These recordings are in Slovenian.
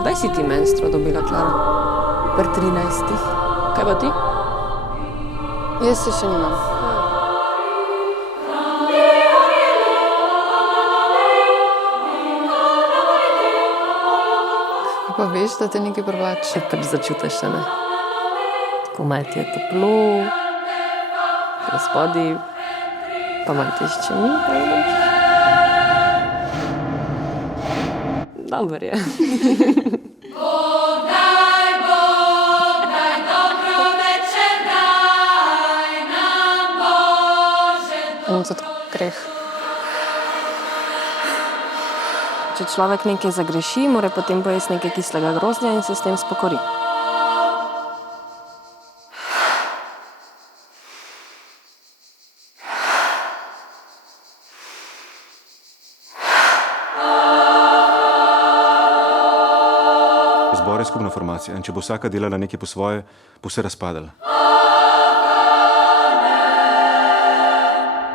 Kdaj si ti menstruo dobila, Klara? Pri 13. Kaj pa ti? Jaz se še nimam. Kako pa veš, da te nekaj privlači? Še pač začutiš, ne? Tako malo ti je toplo, spodaj, pa malo te še ni, praviš? Dober je. In tudi greh. Če človek nekaj zagreši, mora potem pojesti nekaj kislega grozdja in se s tem spokori. Zbor je skupna formacija in če bo vsaka delala nekaj po svoje, bo se razpadala.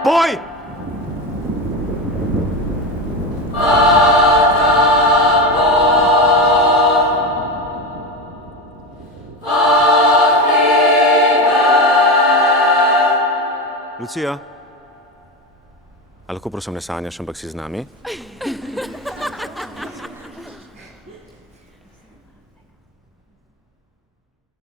Boj! Lucija? A lahko prosim ne sanjaš, ampak si z nami?